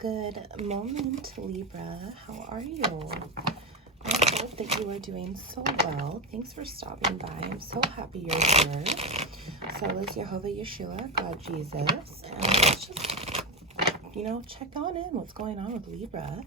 Good moment, Libra. How are you? I hope that you are doing so well. Thanks for stopping by. I'm so happy you're here. So is Jehovah Yeshua, God Jesus. And let's just, check on in. What's going on with Libra?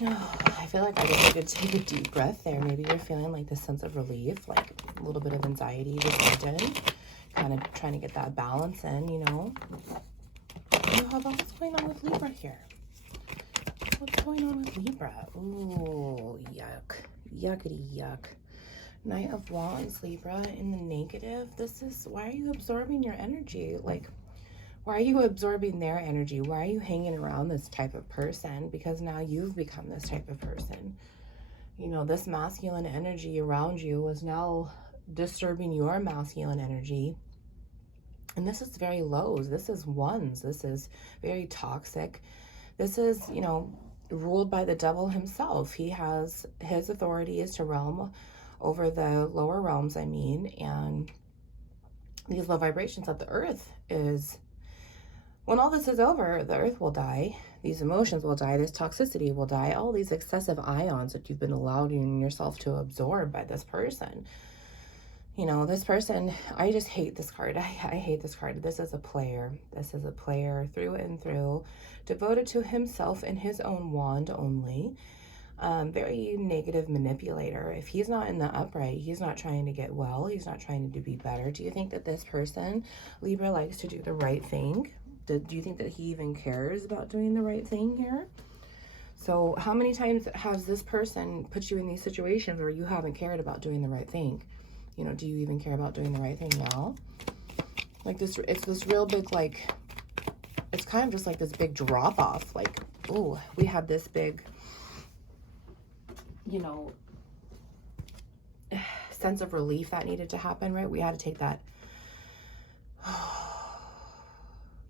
Oh, I feel like I just need to take a deep breath there. Maybe you're feeling like this sense of relief, like a little bit of anxiety just in. Kind of trying to get that balance in, How about what's going on with Libra here? What's going on with Libra? Ooh, yuck. Yuckity yuck. Knight of Wands, Libra, in the negative. Why are you absorbing your energy? Like, why are you absorbing their energy? Why are you hanging around this type of person? Because now you've become this type of person. This masculine energy around you was now disturbing your masculine energy. And this is very lows. This is ones. This is very toxic. This is, ruled by the devil himself. His authority is to realm over the lower realms, and these low vibrations of the earth is, when all this is over, the earth will die. These emotions will die. This toxicity will die. All these excessive ions that you've been allowing yourself to absorb by this person. This person, I just hate this card. I hate this card. This is a player. This is a player through and through, devoted to himself and his own wand only. Very negative manipulator. If he's not in the upright, he's not trying to get well. He's not trying to be better. Do you think that this person, Libra, likes to do the right thing? Do you think that he even cares about doing the right thing here? So how many times has this person put you in these situations where you haven't cared about doing the right thing? Do you even care about doing the right thing now? Like this, it's this real big, like, it's kind of just like this big drop off. Like, oh, we have this big, sense of relief that needed to happen, right? We had to take that,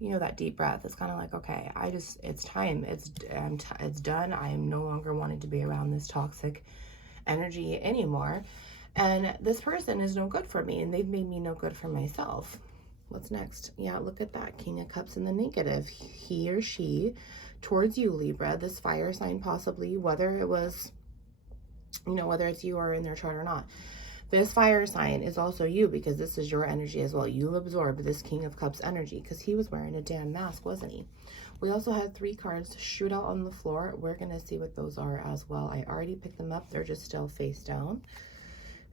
that deep breath. It's kind of like, okay, it's time. It's done. I am no longer wanting to be around this toxic energy anymore. And this person is no good for me, and they've made me no good for myself. What's next? Yeah, look at that. King of Cups in the negative. He or she towards you, Libra, this fire sign possibly, whether it was, whether it's you or in their chart or not. This fire sign is also you, because this is your energy as well. You absorbed this King of Cups energy because he was wearing a damn mask, wasn't he? We also had 3 cards shoot out on the floor. We're going to see what those are as well. I already picked them up. They're just still face down.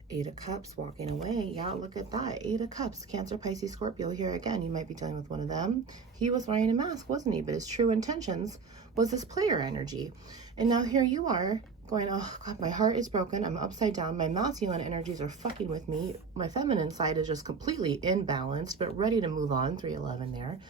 8 of Cups, walking away. Yeah, look at that. 8 of Cups, Cancer, Pisces, Scorpio. Here again, you might be dealing with one of them. He was wearing a mask, wasn't he? But his true intentions was this player energy. And now here you are going, oh God, my heart is broken. I'm upside down. My masculine energies are fucking with me. My feminine side is just completely imbalanced, but ready to move on. 311 there.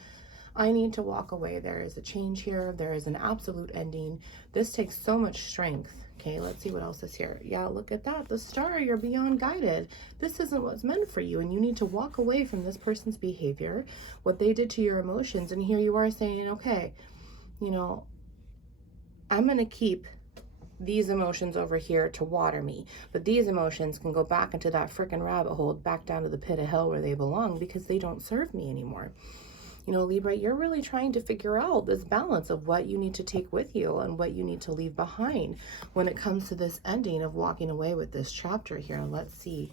I need to walk away. There is a change here. There is an absolute ending. This takes so much strength. Okay, let's see what else is here. Yeah, look at that. The star, you're beyond guided. This isn't what's meant for you, and you need to walk away from this person's behavior, what they did to your emotions. And here you are saying, okay, I'm going to keep these emotions over here to water me, but these emotions can go back into that frickin' rabbit hole, back down to the pit of hell where they belong, because they don't serve me anymore. Libra, you're really trying to figure out this balance of what you need to take with you and what you need to leave behind when it comes to this ending of walking away with this chapter here. Let's see.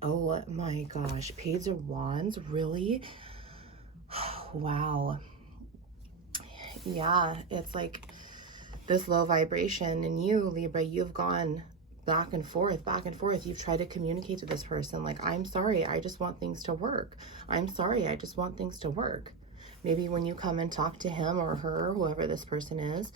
Oh my gosh. Page of Wands. Really? Wow. Yeah, it's like this low vibration in you, Libra. You've gone back and forth, back and forth. You've tried to communicate to this person, like, I'm sorry, I just want things to work. I'm sorry, I just want things to work. Maybe when you come and talk to him or her, whoever this person is,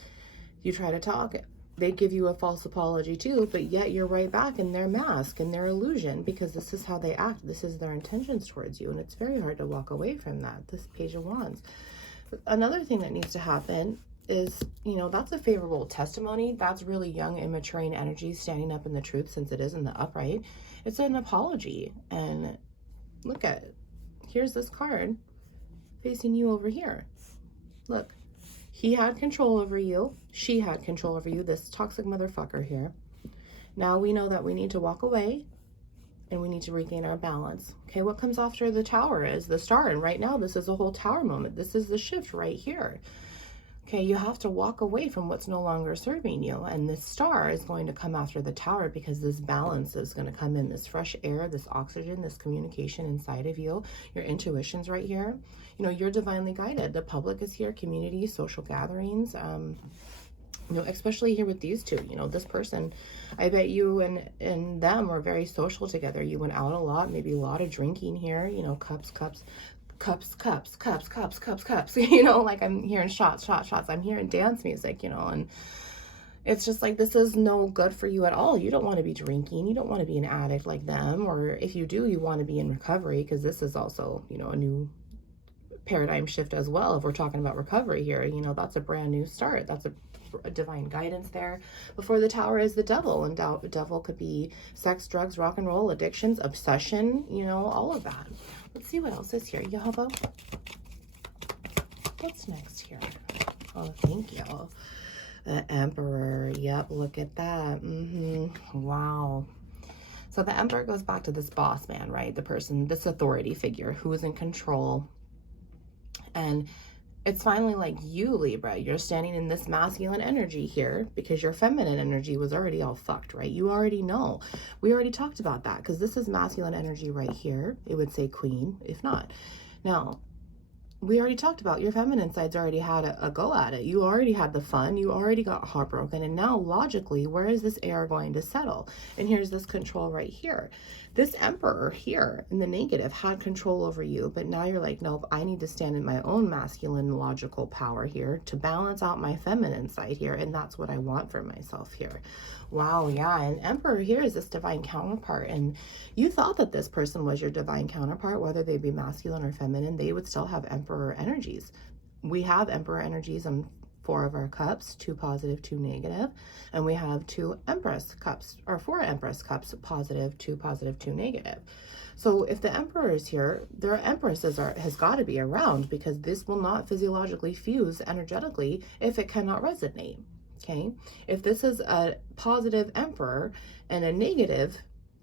you try to talk, they give you a false apology too, but yet you're right back in their mask and their illusion, because this is how they act. This is their intentions towards you, and it's very hard to walk away from that, this Page of Wands. Another thing that needs to happen is, that's a favorable testimony. That's really young and maturing energy standing up in the truth, since it is in the upright. It's an apology. And look at it. Here's this card facing you over here. Look, he had control over you. She had control over you, this toxic motherfucker here. Now we know that we need to walk away and we need to regain our balance. Okay, what comes after the Tower is the Star. And right now, this is a whole Tower moment. This is the shift right here. Okay, you have to walk away from what's no longer serving you. And this star is going to come after the tower because this balance is going to come in. This fresh air, this oxygen, this communication inside of you. Your intuition's right here. You know, you're divinely guided. The public is here, community, social gatherings. You know, especially here with these two, you know, this person, I bet you and them were very social together. You went out a lot, maybe a lot of drinking here, you know, cups, you know, like I'm hearing shots. I'm hearing dance music, you know, and it's just like, this is no good for you at all. You don't want to be drinking. You don't want to be an addict like them. Or if you do, you want to be in recovery, because this is also, you know, a new paradigm shift as well. If we're talking about recovery here, you know, that's a brand new start. That's a divine guidance there. Before the tower is the devil, and the devil could be sex, drugs, rock and roll, addictions, obsession, you know, all of that. Let's see what else is here. Jehovah, what's next here? Oh, thank you. The Emperor. Yep, look at that. Wow. So the Emperor goes back to this boss man, right? The person, this authority figure who is in control. And it's finally like you, Libra, you're standing in this masculine energy here because your feminine energy was already all fucked, right? You already know. We already talked about that because this is masculine energy right here. It would say queen, if not. Now, we already talked about your feminine side's already had a go at it. You already had the fun. You already got heartbroken. And now, logically, where is this air going to settle? And here's this control right here. This Emperor here in the negative had control over you, but now you're like, nope, I need to stand in my own masculine logical power here to balance out my feminine side here, and that's what I want for myself here. Wow, yeah, and Emperor here is this divine counterpart, and you thought that this person was your divine counterpart, whether they be masculine or feminine, they would still have Emperor energies. We have Emperor energies on 4 of our cups, 2 positive, 2 negative, and we have 2 Empress cups, or 4 Empress cups, positive, 2 positive, 2 negative. So if the Emperor is here, their Empresses has got to be around, because this will not physiologically fuse energetically if it cannot resonate. Okay, if this is a positive Emperor and a negative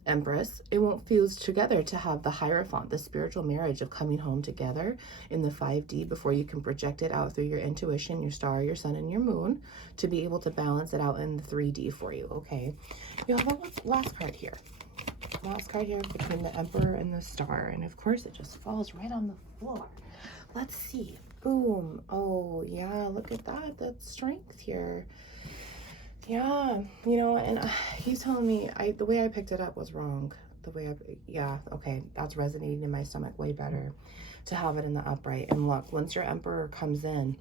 Empress, it won't fuse together to have the Hierophant, the spiritual marriage of coming home together in the 5D before you can project it out through your intuition, your star, your sun, and your moon to be able to balance it out in the 3D for you. Okay, you have a last card here. Last card here between the Emperor and the Star, and of course it just falls right on the floor. Let's see. Boom. Oh yeah, look at that. That's strength here. Yeah, you know, and he's telling me the way I picked it up was wrong. Yeah, okay, that's resonating in my stomach way better to have it in the upright. And look, once your Emperor comes in,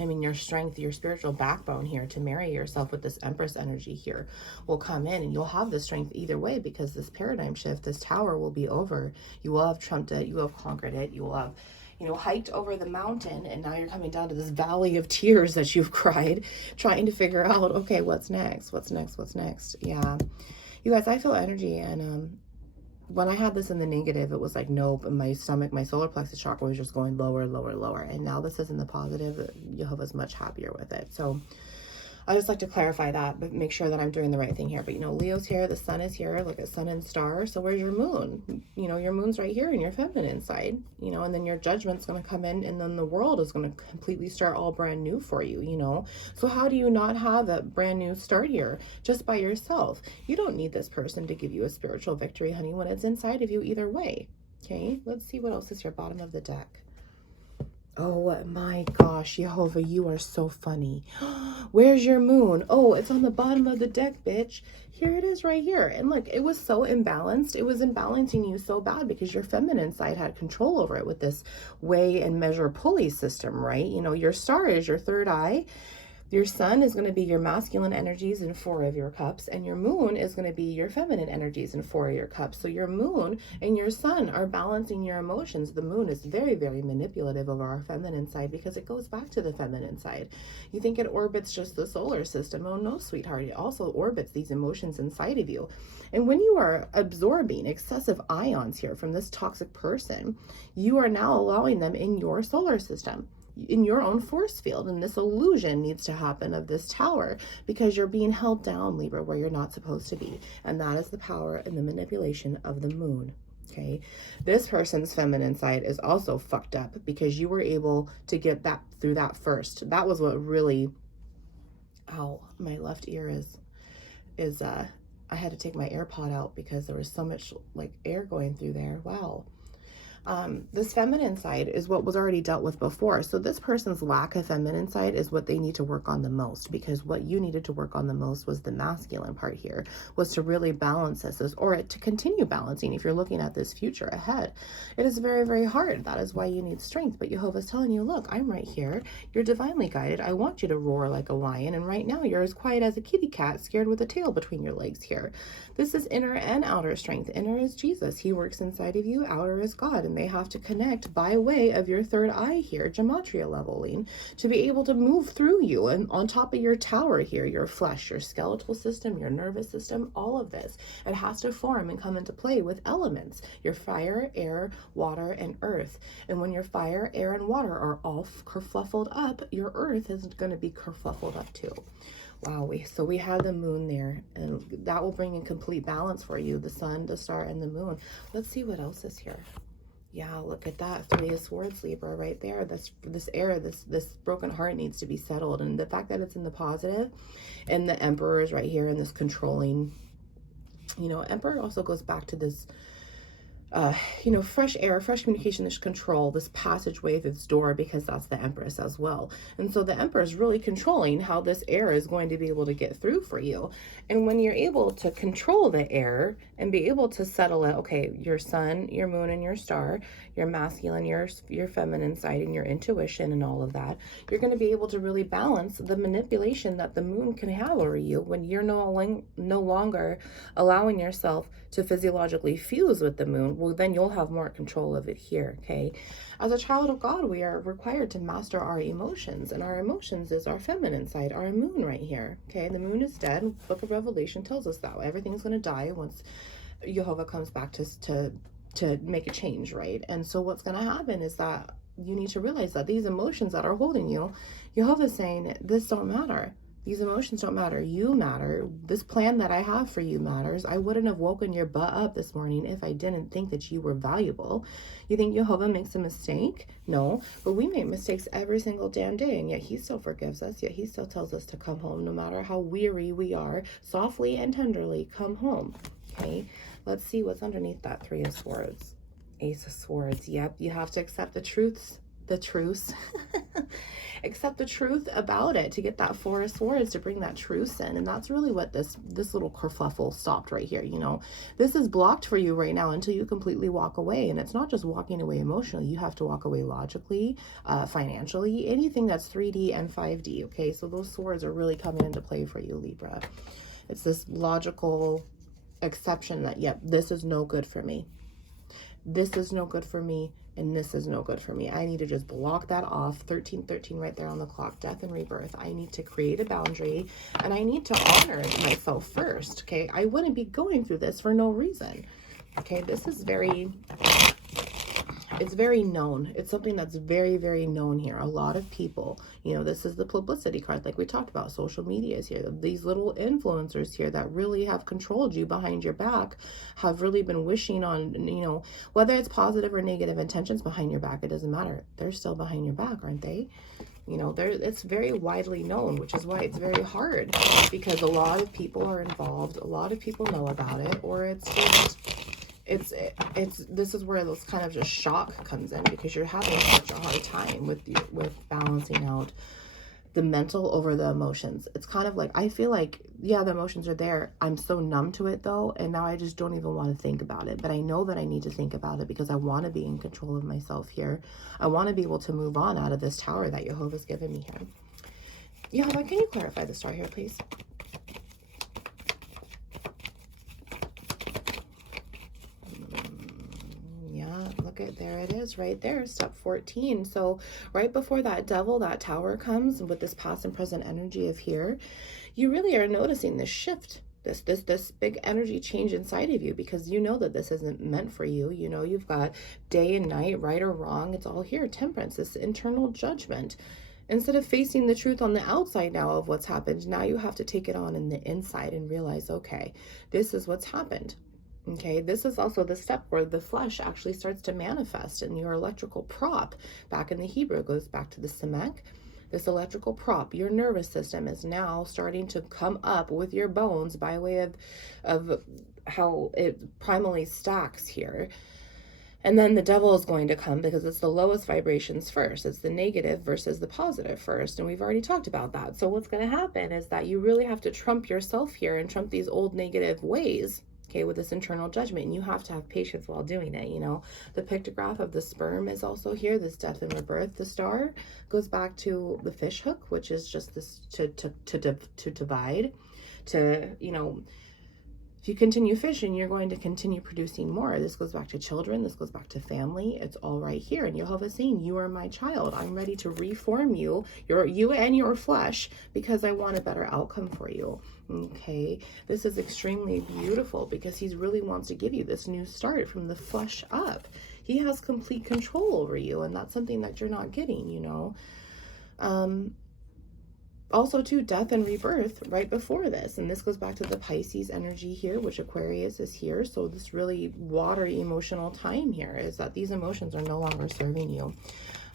I mean, your strength, your spiritual backbone here to marry yourself with this Empress energy here will come in, and you'll have the strength either way, because this paradigm shift, this tower will be over. You will have trumped it, you will have conquered it, you will have, you know, hiked over the mountain, and now you're coming down to this valley of tears that you've cried, trying to figure out, okay, what's next? Yeah. You guys, I feel energy, and when I had this in the negative, it was like, nope, and my stomach, my solar plexus chakra was just going lower, and now this is in the positive. Jehovah's much happier with it. So I just like to clarify that, but make sure that I'm doing the right thing here. But, you know, Leo's here, the sun is here, look at sun and star. So where's your moon? You know, your moon's right here in your feminine side, you know, and then your judgment's going to come in, and then the world is going to completely start all brand new for you, you know. So how do you not have a brand new start here just by yourself? You don't need this person to give you a spiritual victory, honey, when it's inside of you either way. Okay, let's see what else is here, bottom of the deck. Oh my gosh, Jehovah, you are so funny. Where's your moon? Oh, it's on the bottom of the deck, bitch. Here it is right here. And look, it was so imbalanced. It was imbalancing you so bad because your feminine side had control over it with this weigh and measure pulley system, right? You know, your star is your third eye. Your sun is going to be your masculine energies in 4 of your cups, and your moon is going to be your feminine energies in 4 of your cups. So your moon and your sun are balancing your emotions. The moon is very, very manipulative of our feminine side because it goes back to the feminine side. You think it orbits just the solar system. Oh no, sweetheart. It also orbits these emotions inside of you. And when you are absorbing excessive ions here from this toxic person, you are now allowing them in your solar system, in your own force field, and this illusion needs to happen of this tower because you're being held down, Libra, where you're not supposed to be, and that is the power and the manipulation of the moon. Okay, this person's feminine side is also fucked up because you were able to get that through that first. That was what really, ow, my left ear is I had to take my AirPod out because there was so much like air going through there. Wow. This feminine side is what was already dealt with before. So this person's lack of feminine side is what they need to work on the most, because what you needed to work on the most was the masculine part here, was to really balance this, or to continue balancing. If you're looking at this future ahead, it is very, very hard. That is why you need strength. But Jehovah's telling you, look, I'm right here. You're divinely guided. I want you to roar like a lion. And right now you're as quiet as a kitty cat, scared with a tail between your legs here. This is inner and outer strength. Inner is Jesus. He works inside of you. Outer is God. And they have to connect by way of your third eye here, gematria leveling, to be able to move through you and on top of your tower here, your flesh, your skeletal system, your nervous system, all of this. It has to form and come into play with elements, your fire, air, water, and earth. And when your fire, air, and water are all kerfluffled up, your earth is going to be kerfluffled up too. Wow, so we have the moon there, and that will bring in complete balance for you, the sun, the star, and the moon. Let's see what else is here. Yeah, look at that. 3 of Swords, Libra, right there. This air, this broken heart needs to be settled. And the fact that it's in the positive, and the Emperor is right here in this controlling, you know, Emperor also goes back to this, you know, fresh air, fresh communication, this control, this passageway through this door, because that's the Empress as well. And so the Emperor is really controlling how this air is going to be able to get through for you. And when you're able to control the air and be able to settle it, okay, your sun, your moon, and your star, your masculine, your feminine side, and your intuition and all of that, you're going to be able to really balance the manipulation that the moon can have over you when you're no longer allowing yourself to physiologically fuse with the moon. Well, then you'll have more control of it here, okay? As a child of God, we are required to master our emotions, and our emotions is our feminine side, our moon right here, okay? The moon is dead. Book of Revelation tells us that everything's going to die once Jehovah comes back to make a change, right? And so what's going to happen is that you need to realize that these emotions that are holding you, Jehovah's saying, this don't matter. These emotions don't matter. You matter. This plan that I have for you matters. I wouldn't have woken your butt up this morning if I didn't think that you were valuable. You think Jehovah makes a mistake? No, but we make mistakes every single damn day, and yet he still forgives us. Yet he still tells us to come home no matter how weary we are. Softly and tenderly come home. Okay, let's see what's underneath that 3 of Swords. Ace of Swords. Yep, you have to accept the truths. Accept the truth about it to get that 4 of Swords, to bring that truth in. And that's really what this little kerfluffle stopped right here. You know, this is blocked for you right now until you completely walk away. And it's not just walking away emotionally. You have to walk away logically, financially, anything that's 3D and 5D. Okay, so those swords are really coming into play for you, Libra. It's this logical exception that, yep, this is no good for me. This is no good for me, and this is no good for me. I need to just block that off. 1313 right there on the clock. Death and rebirth. I need to create a boundary, and I need to honor myself first, okay? I wouldn't be going through this for no reason, okay? This is very... it's very known. It's something that's very, very known here. A lot of people, you know, this is the publicity card like we talked about. Social media is here. These little influencers here that really have controlled you behind your back have really been wishing on, you know, whether it's positive or negative intentions behind your back, it doesn't matter. They're still behind your back, aren't they? You know, it's very widely known, which is why it's very hard, because a lot of people are involved. A lot of people know about it, or it's just... this is where this kind of just shock comes in, because you're having such a hard time with balancing out the mental over the emotions. It's kind of like, I feel like, yeah, the emotions are there. I'm so numb to it though, and now I just don't even want to think about it. But I know that I need to think about it because I want to be in control of myself here. I want to be able to move on out of this tower that Jehovah's given me here. Jehovah, can you clarify the star here, please? Look at, there it is right there, step 14. So right before that devil, that tower comes with this past and present energy of here, you really are noticing this shift, this big energy change inside of you, because you know that this isn't meant for you. You know, you've got day and night, right or wrong, it's all here. Temperance, this internal judgment. Instead of facing the truth on the outside now of what's happened, now you have to take it on in the inside and realize, okay, this is what's happened. Okay, this is also the step where the flesh actually starts to manifest, and your electrical prop, back in the Hebrew, goes back to the Semek. This electrical prop, your nervous system, is now starting to come up with your bones by way of how it primally stacks here. And then the devil is going to come because it's the lowest vibrations first. It's the negative versus the positive first. And we've already talked about that. So what's going to happen is that you really have to trump yourself here and trump these old negative ways, okay, with this internal judgment. And you have to have patience while doing it, you know. The pictograph of the sperm is also here, this death and rebirth. The star goes back to the fish hook, which is just this to divide, to, you know, if you continue fishing, you're going to continue producing more. This goes back to children. This goes back to family. It's all right here. And Jehovah's saying, you are my child. I'm ready to reform you, you and your flesh, because I want a better outcome for you. Okay. This is extremely beautiful because he really wants to give you this new start from the flesh up. He has complete control over you. And that's something that you're not getting, you know. Also, too, death and rebirth right before this. And this goes back to the Pisces energy here, which Aquarius is here. So this really watery emotional time here is that these emotions are no longer serving you.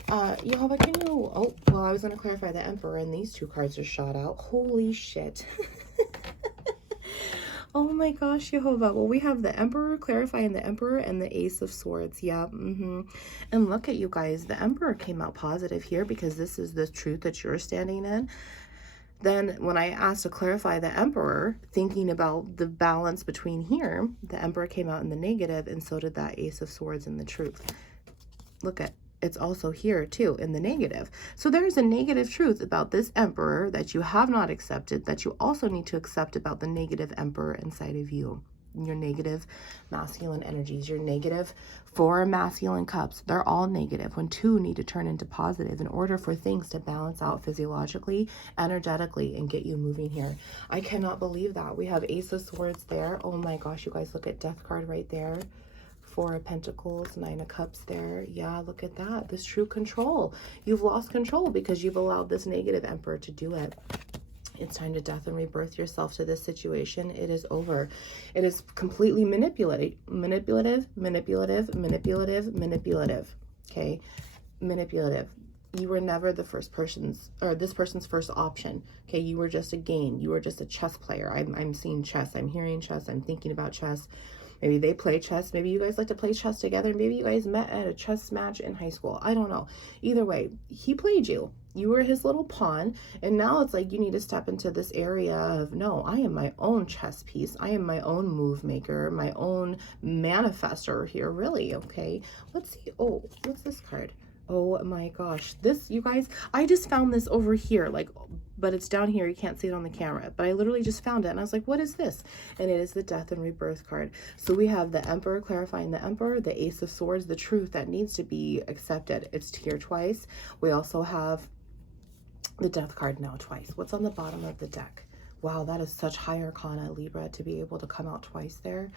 Jehovah, can you... Oh, well, I was going to clarify the Emperor, and these two cards are shot out. Holy shit. Oh my gosh, Jehovah. Well, we have the Emperor clarifying the Emperor and the Ace of Swords. Yeah. And look at you guys. The Emperor came out positive here because this is the truth that you're standing in. Then when I asked to clarify the Emperor, thinking about the balance between here, the Emperor came out in the negative, and so did that Ace of Swords in the truth. Look at, it's also here too in the negative. So there's a negative truth about this Emperor that you have not accepted, that you also need to accept about the negative Emperor inside of you. Your negative masculine energies, your negative 4 masculine cups, they're all negative when 2 need to turn into positive in order for things to balance out physiologically, energetically, and get you moving here. I cannot believe that. We have Ace of Swords there. Oh my gosh, you guys, look at Death card right there. 4 of Pentacles, 9 of Cups there. Yeah, look at that. This true control. You've lost control because you've allowed this negative Emperor to do it. It's time to death and rebirth yourself to this situation. It is over. It is completely manipulative. Okay? Manipulative. You were never the first person's, or this person's first option. Okay? You were just a game. You were just a chess player. I'm seeing chess. I'm hearing chess. I'm thinking about chess. Maybe they play chess. Maybe you guys like to play chess together. Maybe you guys met at a chess match in high school. I don't know. Either way, he played you. You were his little pawn. And now it's like you need to step into this area of, no, I am my own chess piece. I am my own move maker, my own manifestor here, really. Okay. Let's see. Oh, what's this card? Oh my gosh. This, you guys, I just found this over here, like, but it's down here. You can't see it on the camera, but I literally just found it. And I was like, what is this? And it is the death and rebirth card. So we have the Emperor clarifying the Emperor, the Ace of Swords, the truth that needs to be accepted. It's here twice. We also have the death card now twice. What's on the bottom of the deck? Wow, that is such high arcana, Libra, to be able to come out twice there.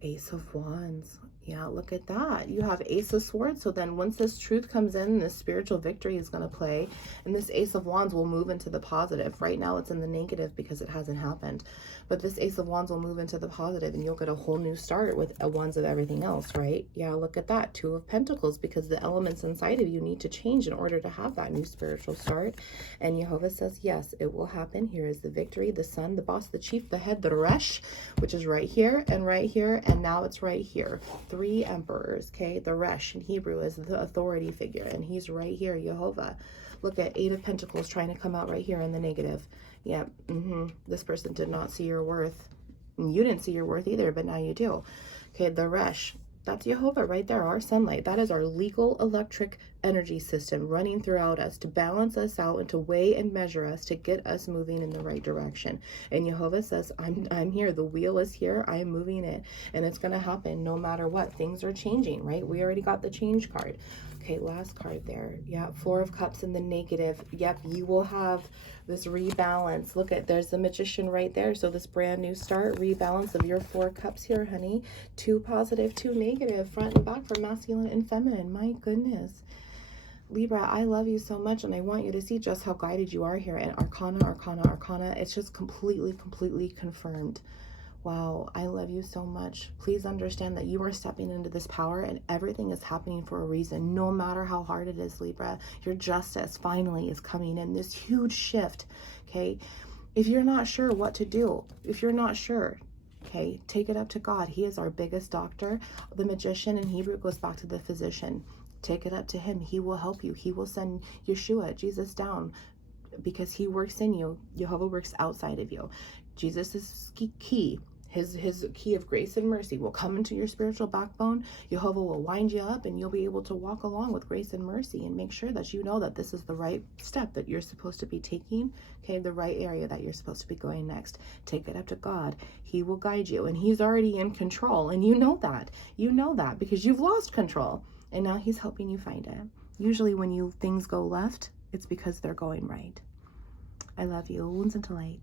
Ace of Wands. Yeah, look at that. You have Ace of Swords. So then once this truth comes in, this spiritual victory is going to play. And this Ace of Wands will move into the positive. Right now it's in the negative because it hasn't happened. But this Ace of Wands will move into the positive and you'll get a whole new start with a wands of everything else, right? Yeah, look at that. 2 of Pentacles, because the elements inside of you need to change in order to have that new spiritual start. And Jehovah says, yes, it will happen. Here is the victory, the sun, the boss, the chief, the head, the Resh, which is right here and right here. And now it's right here. 3 emperors, okay? The Resh in Hebrew is the authority figure, and he's right here, Jehovah. Look at 8 of Pentacles trying to come out right here in the negative. Yep. This person did not see your worth. You didn't see your worth either, but now you do. Okay, the Resh. That's Jehovah right there, our sunlight. That is our legal electric energy system running throughout us to balance us out and to weigh and measure us to get us moving in the right direction. And Jehovah says, I'm here. The wheel is here. I am moving it. And it's going to happen no matter what. Things are changing, right? We already got the change card. Okay, last card there. Yeah, 4 of Cups in the negative. Yep, you will have this rebalance. Look at, there's the Magician right there. So this brand new start, rebalance of your 4 cups here, honey. 2 positive, 2 negative, front and back for masculine and feminine. My goodness. Libra, I love you so much, and I want you to see just how guided you are here. And Arcana, Arcana, Arcana, it's just completely confirmed. Wow, I love you so much. Please understand that you are stepping into this power and everything is happening for a reason. No matter how hard it is, Libra, your justice finally is coming in. This huge shift, okay? If you're not sure what to do, if you're not sure, okay, take it up to God. He is our biggest doctor. The magician in Hebrew goes back to the physician. Take it up to him. He will help you. He will send Yeshua, Jesus, down because he works in you. Jehovah works outside of you. Jesus is key. His key of grace and mercy will come into your spiritual backbone. Jehovah will wind you up and you'll be able to walk along with grace and mercy and make sure that you know that this is the right step that you're supposed to be taking, okay, the right area that you're supposed to be going next. Take it up to God. He will guide you and he's already in control, and you know that. You know that because you've lost control and now he's helping you find it. Usually when things go left, it's because they're going right. I love you. Wounds into light.